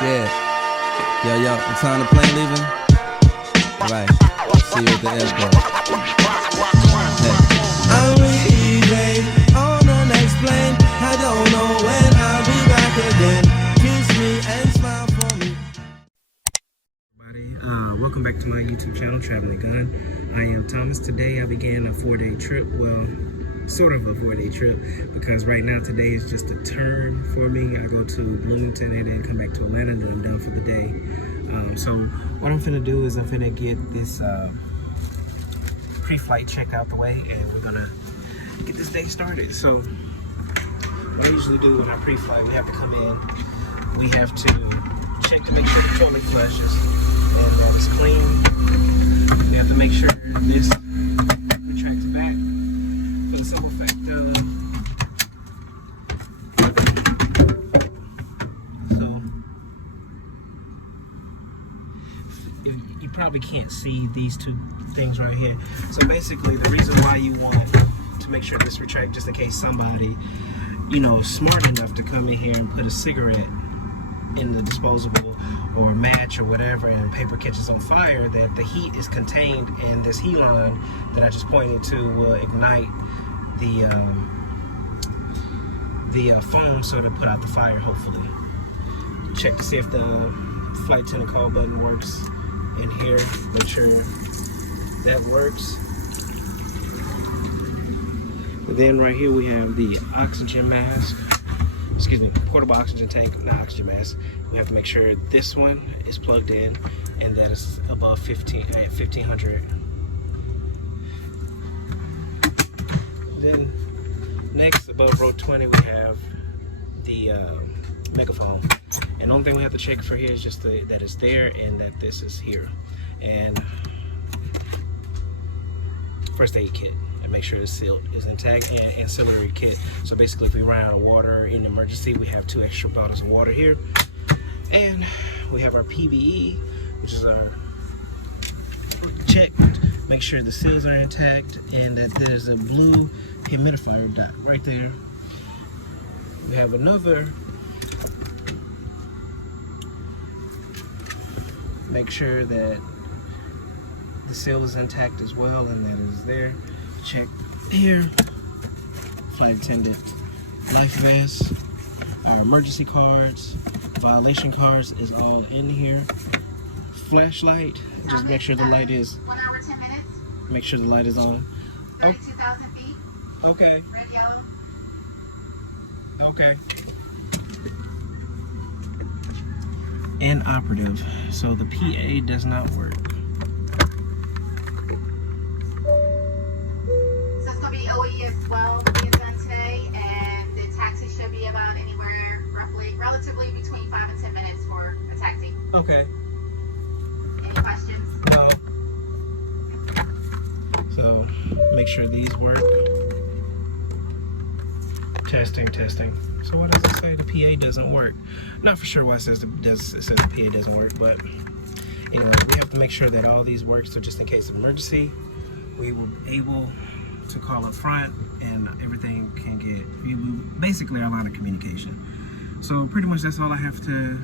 Yeah. Yo, what time the plane leaving? Right. See you at the airport. Hey. I'm leaving on the next plane. I don't know when I'll be back again. Kiss me and smile for me. Everybody, welcome back to my YouTube channel, Traveling Gun. I am Thomas. Today I began a 4-day trip. Well, sort of a 4-day trip, because right now today is just a turn for me. I go to Bloomington and then come back to Atlanta, and then I'm done for the day. So what I'm finna do is I'm finna get this pre-flight check out the way, and we're gonna get this day started. So what I usually do when I pre-flight, we have to come in, we have to check to make sure the toilet flushes and that it's clean. We have to make sure this retracts back. For the simple fact you probably can't see these two things right here. So basically, the reason why you want to make sure this retracts, just in case somebody, you know, is smart enough to come in here and put a cigarette in the disposable or a match or whatever, and paper catches on fire, that the heat is contained in this heat line that I just pointed to will ignite the foam, so to put out the fire, hopefully. Check to see if the flight attendant call button works in here. Make sure that works. And then right here we have the oxygen mask. Excuse me, portable oxygen tank, not oxygen mask. We have to make sure this one is plugged in and that it's above 1500. Then next, above row 20, we have the megaphone. And the only thing we have to check for here is just that it's there and that this is here. And first aid kit, and make sure the seal is intact, and ancillary kit. So basically, if we run out of water in emergency, we have 2 extra bottles of water here. And we have our PBE, which is our check, make sure the seals are intact, and that there's a blue humidifier dot right there. We have another, make sure that the seal is intact as well, and that is there. Check here. Flight attendant life vest, our emergency cards, violation cards is all in here. Flashlight, just make sure the light is 1 hour 10 minutes. Make sure the light is on. 32,000 feet. Okay. Red, yellow. Okay. Inoperative, so the PA does not work. So it's gonna be OES 12 being done today, and the taxi should be about anywhere relatively between 5 and 10 minutes for a taxi. Okay. Any questions? No. So make sure these work. Testing. So what does it say? The PA doesn't work. Not for sure why it says the PA doesn't work, but anyway, we have to make sure that all these work. So just in case of emergency, we were able to call up front, and everything can get basically our line of communication. So pretty much that's all I have to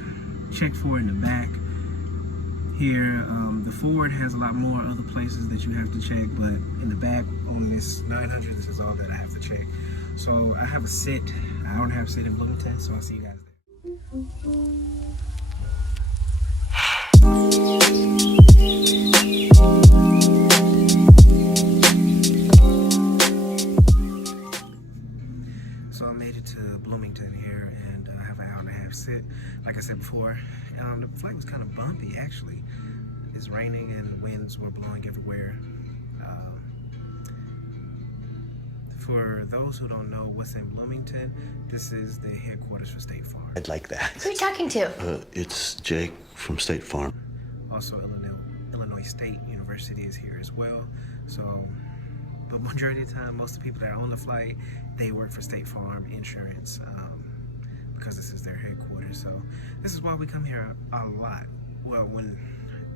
check for in the back. Here, the forward has a lot more other places that you have to check, but in the back on this 900, this is all that I have to check. So I have a sit, an hour and a half sit in Bloomington, so I'll see you guys there. So I made it to Bloomington here, and I have an hour and a half sit. Like I said before, the flight was kind of bumpy actually. It's raining and winds were blowing everywhere. For those who don't know what's in Bloomington, this is the headquarters for State Farm. I'd like that. Who are you talking to? It's Jake from State Farm. Also, Illinois State University is here as well. So, but majority of the time, most of the people that are on the flight, they work for State Farm Insurance, because this is their headquarters. So this is why we come here a lot. Well, when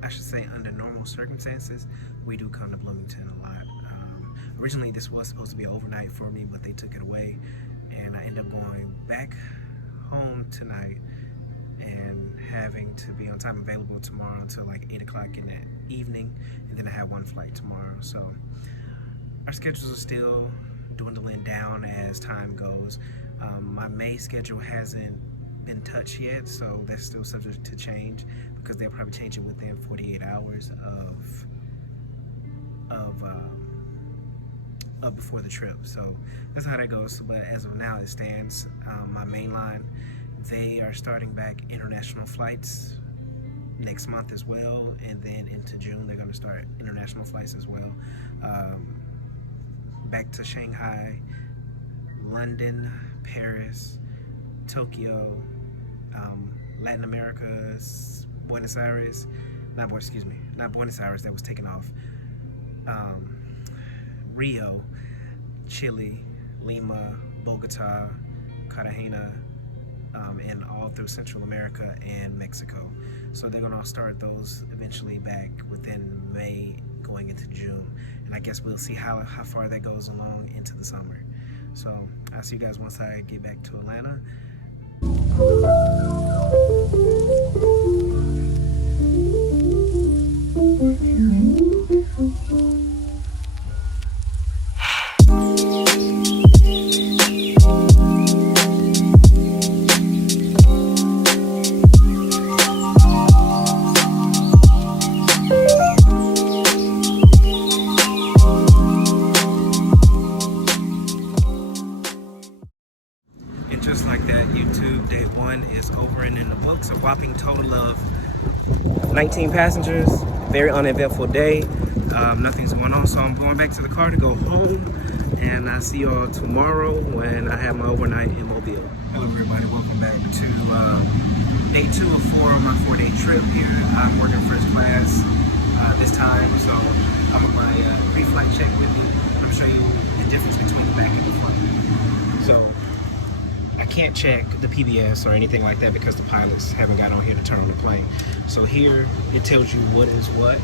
I should say under normal circumstances, we do come to Bloomington a lot. Originally, this was supposed to be overnight for me, but they took it away, and I ended up going back home tonight and having to be on time available tomorrow until like 8 o'clock in the evening, and then I have one flight tomorrow. So our schedules are still dwindling down as time goes. My May schedule hasn't been touched yet, so that's still subject to change because they'll probably change it within 48 hours of before the trip. So that's how that goes. But as of now, it stands. My main line, they are starting back international flights next month as well, and then into June they're going to start international flights as well. Back to Shanghai, London, Paris, Tokyo, Latin America, Buenos Aires, not Buenos Aires, that was taken off, Rio, Chile, Lima, Bogota, Cartagena, and all through Central America and Mexico. So they're gonna start those eventually back within May going into June, and I guess we'll see how far that goes along into the summer. So I'll see you guys once I get back to Atlanta. And just like that, YouTube day one is over and in the books. A whopping total of 19 passengers. Very uneventful day. Nothing's going on, so I'm going back to the car to go home. And I'll see y'all tomorrow when I have my overnight in Mobile. Hello everybody, welcome back to day 2 of 4 on my 4-day trip here. I'm working first class this time, so I'm on my pre-flight check with me. I'm gonna show you the difference between the back and the front. So I can't check the PBS or anything like that because the pilots haven't got on here to turn on the plane. So here it tells you what is what.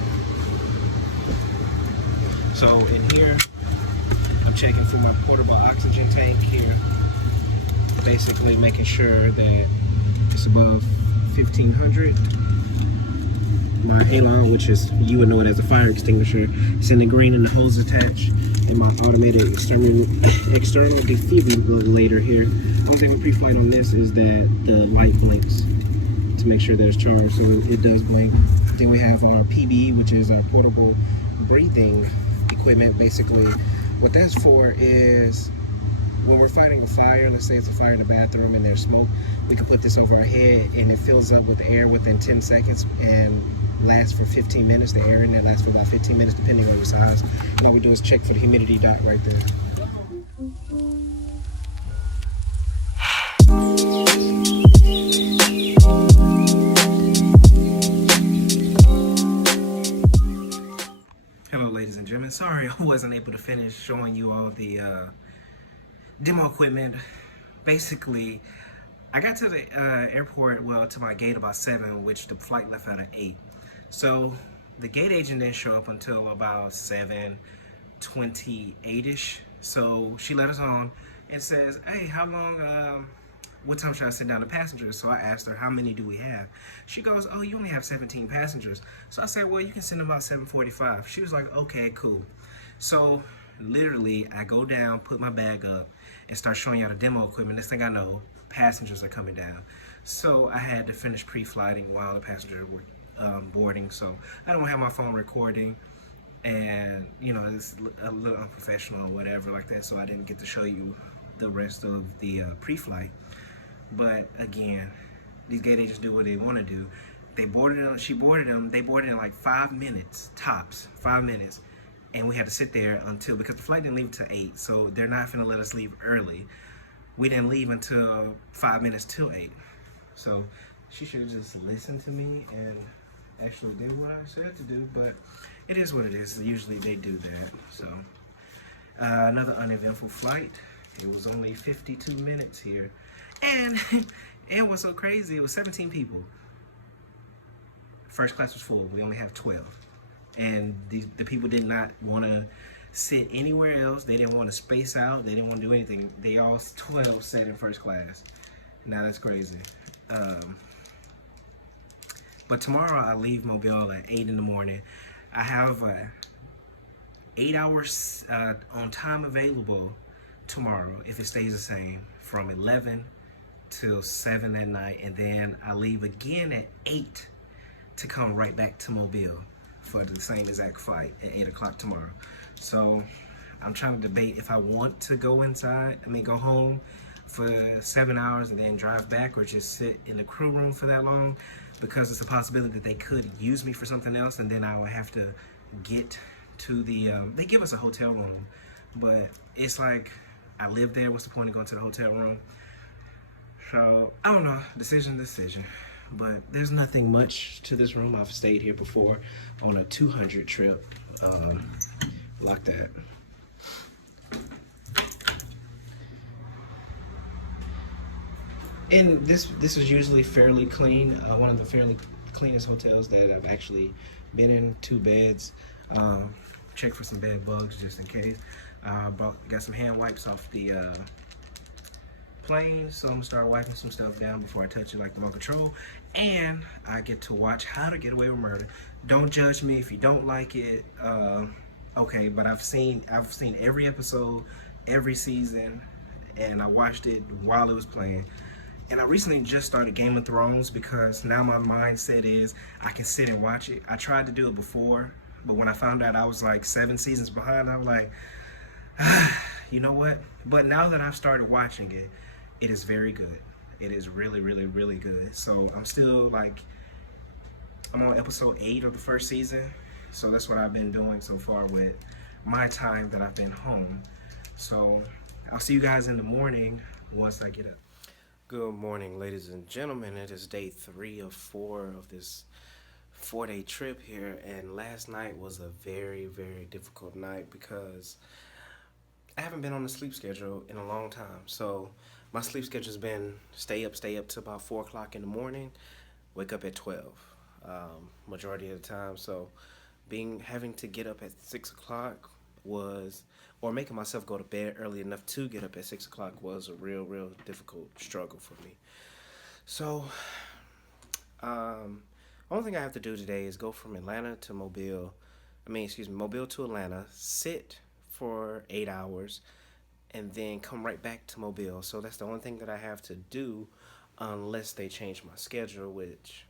So in here, I'm checking for my portable oxygen tank here. Basically making sure that it's above 1500. My halon, which is, you would know it as a fire extinguisher, it's in the green and the hose attached. And my automated external defibrillator here. One thing with pre-flight on this is that the light blinks to make sure that it's charged, so it does blink. Then we have our PB, which is our portable breathing equipment. Basically, what that's for is when we're fighting a fire, let's say it's a fire in the bathroom and there's smoke, we can put this over our head and it fills up with air within 10 seconds and lasts for 15 minutes. The air in there lasts for about 15 minutes depending on your size. And all we do is check for the humidity dot right there. Hello ladies and gentlemen, sorry I wasn't able to finish showing you all the demo equipment. Basically, I got to the airport, well, to my gate about 7, which the flight left out at 8. So the gate agent didn't show up until about 7:28ish. So she let us on and says, hey, how long, what time should I send down the passengers? So I asked her, how many do we have? She goes, oh, you only have 17 passengers. So I said, well, you can send them about 7:45. She was like, okay, cool. So literally, I go down, put my bag up, and start showing y'all the demo equipment. Next thing I know, passengers are coming down. So I had to finish pre-flighting while the passengers were boarding. So I don't have my phone recording, and you know, it's a little unprofessional or whatever like that. So I didn't get to show you the rest of the pre-flight. But again, these gate agents do what they want to do. They boarded them. She boarded them. They boarded in like 5 minutes tops, 5 minutes. And we had to sit there until, because the flight didn't leave till 8, so they're not gonna let us leave early. We didn't leave until 5 minutes till 8. So she should have just listened to me and actually did what I said to do, but it is what it is. Usually they do that. So another uneventful flight. It was only 52 minutes here. And what's so crazy, it was 17 people. First class was full. We only have 12. And the people did not want to sit anywhere else. They didn't want to space out. They didn't want to do anything. They all 12 sat in first class. Now that's crazy. But tomorrow I leave Mobile at 8 in the morning. I have 8 hours on time available tomorrow if it stays the same, from 11 till 7 at night, and then I leave again at 8 to come right back to Mobile for the same exact flight at 8 o'clock tomorrow. So I'm trying to debate if I want to go go home for 7 hours and then drive back, or just sit in the crew room for that long, because it's a possibility that they could use me for something else, and then I would have to get to the, they give us a hotel room, but it's like, I live there, what's the point of going to the hotel room? So, I don't know, decision, but there's nothing much to this room. I've stayed here before on a 200 trip, like that. And this is usually fairly clean, one of the fairly cleanest hotels that I've actually been in. 2 beds, check for some bed bugs just in case. Got some hand wipes off the plane, so I'm gonna start wiping some stuff down before I touch it, like remote control. And I get to watch How to Get Away with Murder. Don't judge me if you don't like it, okay, but I've seen every episode, every season, and I watched it while it was playing. And I recently just started Game of Thrones because now my mindset is I can sit and watch it. I tried to do it before, but when I found out I was like 7 seasons behind, I was like, you know what? But now that I've started watching it, it is very good. It is really, really, really good. So I'm still like, I'm on episode 8 of the first season. So that's what I've been doing so far with my time that I've been home. So I'll see you guys in the morning once I get up. Good morning, ladies and gentlemen. It is day 3 of 4 of this 4-day trip here, and last night was a very, very difficult night because I haven't been on a sleep schedule in a long time. So my sleep schedule has been stay up to about 4 o'clock in the morning, wake up at 12, majority of the time. So having to get up at 6 o'clock or making myself go to bed early enough to get up at 6 o'clock was a real difficult struggle for me. So, only thing I have to do today is go from Mobile to Atlanta, sit for 8 hours, and then come right back to Mobile. So that's the only thing that I have to do, unless they change my schedule, which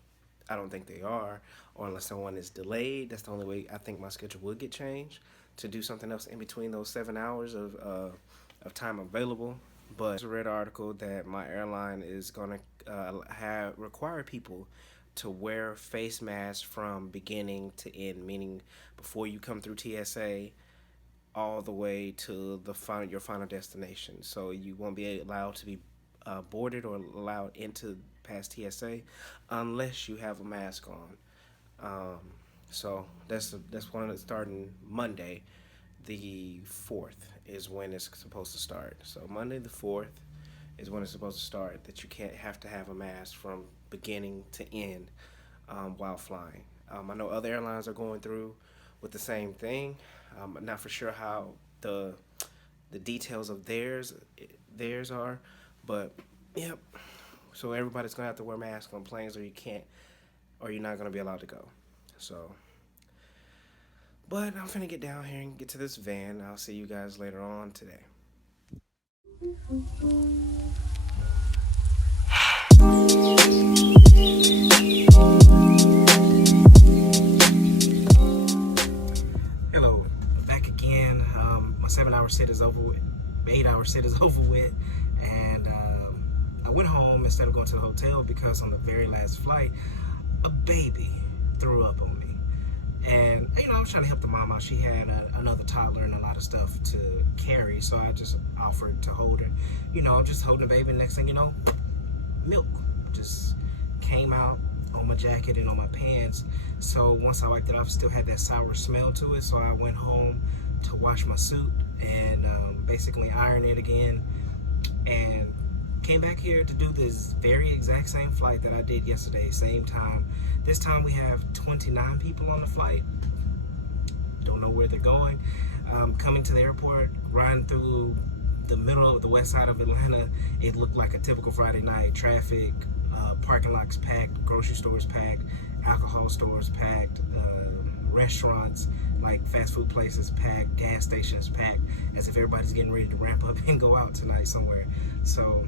I don't think they are, or unless someone is delayed. That's the only way I think my schedule would get changed, to do something else in between those 7 hours of time available. But I read an article that my airline is going to require people to wear face masks from beginning to end, meaning before you come through TSA all the way to your final destination. So you won't be allowed to be boarded or allowed into past TSA unless you have a mask on. So that's one that's starting Monday, the 4th is when it's supposed to start. So Monday the 4th is when it's supposed to start, that you have to have a mask from beginning to end while flying. I know other airlines are going through with the same thing. I'm not for sure how the details of theirs are, but yep. So everybody's gonna have to wear masks on planes, or you're not gonna be allowed to go. So, but I'm finna get down here and get to this van. I'll see you guys later on today. Hello, back again. My 7-hour sit is over with. My 8-hour sit is over with, and I went home instead of going to the hotel because on the very last flight, a baby threw up on me. And, I was trying to help the mom out. She had another toddler and a lot of stuff to carry, so I just offered to hold her. Just holding the baby, and next thing you know, milk just came out on my jacket and on my pants. So once I wiped it off, it still had that sour smell to it, so I went home to wash my suit and basically iron it again, and came back here to do this very exact same flight that I did yesterday, same time. This time we have 29 people on the flight. Don't know where they're going. Coming to the airport, riding through the middle of the west side of Atlanta, it looked like a typical Friday night. Traffic, Parking lots packed, grocery stores packed, alcohol stores packed, restaurants like fast food places packed, gas stations packed, as if everybody's getting ready to ramp up and go out tonight somewhere. So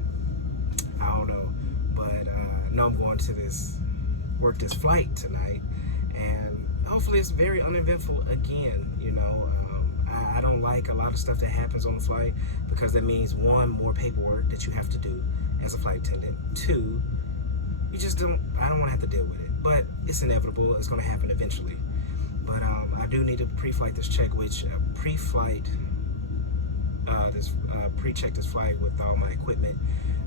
I don't know, but I know I'm going to work this flight tonight, and hopefully it's very uneventful again. You know, I don't like a lot of stuff that happens on the flight, because that means, one, more paperwork that you have to do as a flight attendant. Two, I don't want to have to deal with it, but it's inevitable. It's going to happen eventually. But I do need to pre-flight this check, which pre-check this flight with all my equipment.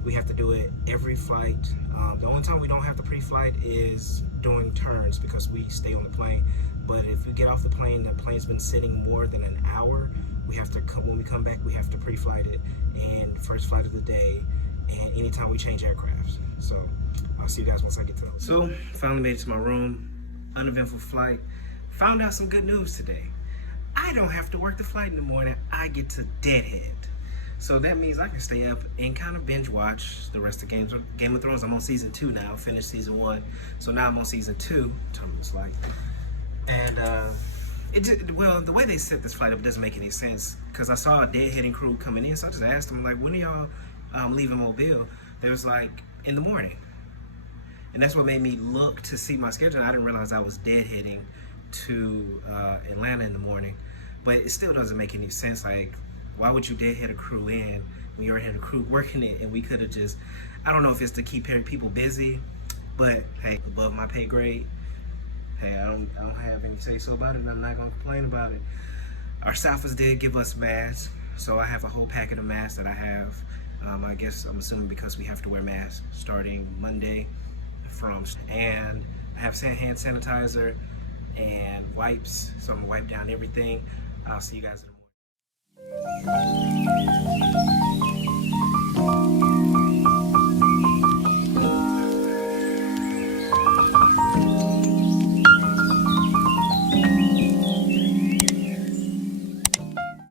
We have to do it every flight. The only time we don't have to pre-flight is during turns, because we stay on the plane. But if we get off the plane, the plane's been sitting more than an hour, we have to, when we come back, we have to pre-flight it, and first flight of the day, and anytime we change aircrafts. So I'll see you guys once I get to those. So finally made it to my room. Uneventful flight. Found out some good news today. I don't have to work the flight in the morning. I get to deadhead. So that means I can stay up and kind of binge watch the rest of Game of Thrones. I'm on season 2 now, finished season 1. So now I'm on season 2, it's like. And well, the way they set this flight up doesn't make any sense, because I saw a deadheading crew coming in. So I just asked them, like, when are y'all leaving Mobile? They was like, in the morning. And that's what made me look to see my schedule. I didn't realize I was deadheading to Atlanta in the morning. But it still doesn't make any sense. Like, why would you deadhead a crew in when you already had a crew working it? And we could have just, I don't know if it's to keep people busy, but hey, above my pay grade, hey, I don't have any say so about it, and I'm not gonna complain about it. Our staffers did give us masks, so I have a whole packet of masks that I have. I guess I'm assuming because we have to wear masks starting Monday and I have hand sanitizer and wipes, so I'm gonna wipe down everything. I'll see you guys in the morning.